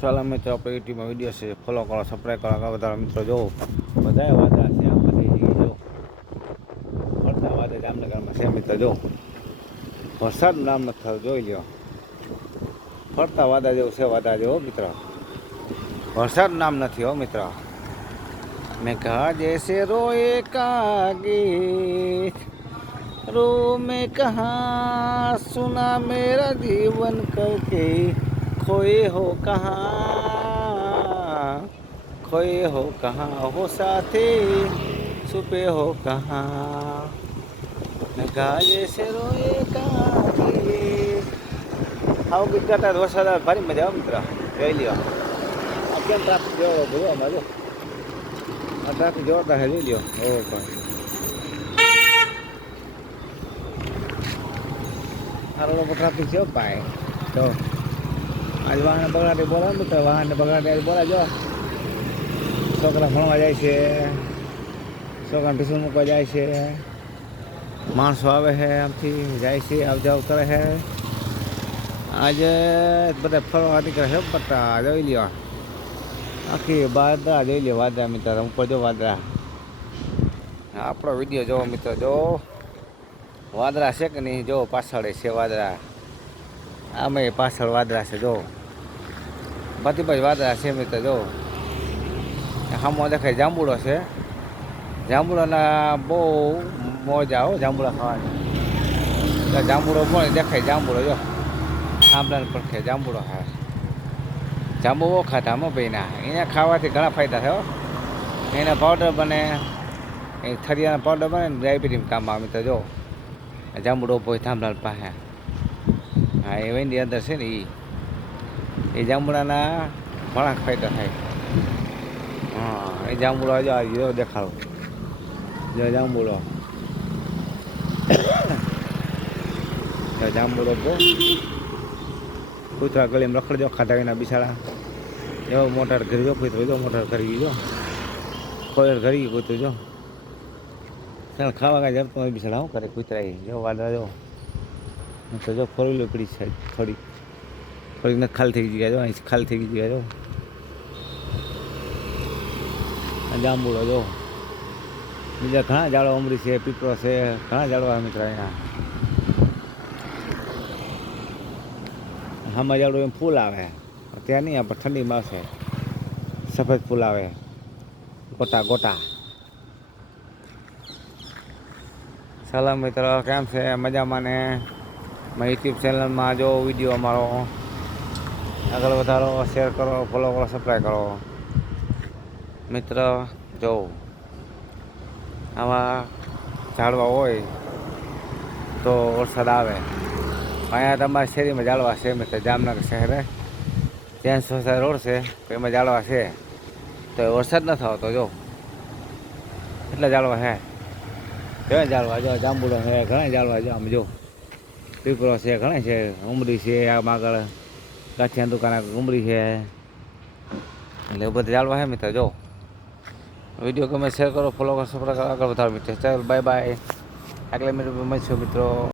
ચાલો મિત્રો આપણે યુટ્યુબમાં વિડીયો છે ફોલો કરો, સબસ્ક્રાઈબ કરો, આગળ વધારો મિત્રો જો બધા વાદળા છે આમ બધી જો ફરતા વાદળ જામનગરમાં છે મિત્રો જો વરસાદનું નામ નથી થતું જોઈ લ્યો ફરતા વાદળ જેવું છે વાદળ જેવો મિત્ર વરસાદનું નામ નથી હો મિત્ર મેં કહા જૈસે રોએ કાગે रो मैं कहाँ सुना मेरा जीवन करके खोए हो कहाँ हो साथे छुपे हो कहाँ मैं गाजे से रोए कागे हाउ गीत गाता वरसाद भारी मजा આવે મિત્ર જોઈ લ્યો આ કેમ ટ્રાફિક જોવો જોવો માજો આ ટ્રાફિક જોરદાર જોઈ લ્યો ઓહો પણ આ રોડ પર ટ્રાફિક છે ભાઈ તો આજ વાહન બગાડે બોલા મિત્ર વાહન બગાડે આજ બોલા જો છોકરા ભણવા જાય છે છોકરા ટ્યુશન મૂકવા જાય છે માણસો આવે છે આમથી જાય છે આવ જાવ કરે છે આજે બધા ફરવા નીકળે છે પટ્ટા જોઈ લ્યો આખી વાદળા જોઈ લ્યો વાદળા મિત્ર ઉપર જો વાદળા આપણો વિડીયો જોવો મિત્ર જો વાદળા છે કે નહીં જો પાછળ છે વાદળા આમે પાછળ વાદળા છે જો બધી વાદળા છે મિત્ર જો સામો દેખાય જાંબુડો છે જાંબુડાના બહુ મોજા હો જાંબુડા ખાવાની જાંબુડો પણ દેખાય જાંબુડો જો આંબલાને પડખે જાંબુડો હા જાંબુ બહુ ખાતા આમાં ભાઈ ના એને ખાવાથી ઘણા ફાયદા થયો એના પાવડર બને એ થરિયાના પાવડર બને ને ડાયાબિટીસ કામ આવે મિત્ર જો જાંબુડો પોઈ થાંભલાલ પાસે હા એ વેંડી અંદર છે ને એ જાંબુડાના ઘણા ફાયદા થાય હા એ જાંબુડો જો દેખાડો જો જાંબુડો જાંબુડો બહુ કૂતરા ગળીમાં રખડજો ખાધા વિના બિચારા એવો મોટર ઘરી જો કૂતરો જો મોટર કરી જો કોઈ ઘરી કૂતરું જો ચાલ ખાવા કાંઈ જરતું હોય બિચારા શું કરે કૂતરાઈ જો વાદળા જો તો જો ફોરવ્હીલર પડી છે થોડીક નથી ખાલી થઈ ગયા જો અહીં ખાલી થઈ ગયા જો જાંબુડો જો બીજા ઘણા ઝાડો અમરી છે પીપળો છે ઘણા ઝાડવા મિત્ર એના આમાં ઝાડો એમ ફૂલ આવે ત્યાં નહીં આપણે ઠંડીમાં આવશે સફેદ ફૂલ આવે ગોટા ગોટા સલામ મિત્રો કેમ છે મજામાં ને મારી યુટ્યુબ ચેનલમાં જો વિડીયો અમારો આગળ વધારો શેર કરો ફોલો કરો સબસ્ક્રાઈબ કરો મિત્ર જો આવા ઝાડવા હોય તો વરસાદ આવે અહીંયા તમારી શેરીમાં ઝાડવા છે મિત્ર જામનગર શહેરે ત્યાં સોસાયટી રોડ છે એમાં ઝાડવા છે તો વરસાદ ન થતો જો એટલા ઝાડવા છે કેવા ઝાડવા જો જાંબુડો છે ઘણા ઝાડવા જો આમ જો પીપળો છે ઘણા છે ઉમરી છે આમ આગળ ગાંઠિયાની દુકાન ઉમરી છે એટલે એવું બધા ઝાડવા છે મિત્ર જો વિડીયો ગમે શેર કરો ફોલો કરો સબસ્ક્રાઈબ કરો આગળ વધારો મિત્ર ચાલો બાય બાય આગલા મિનિટ મળશું મિત્રો.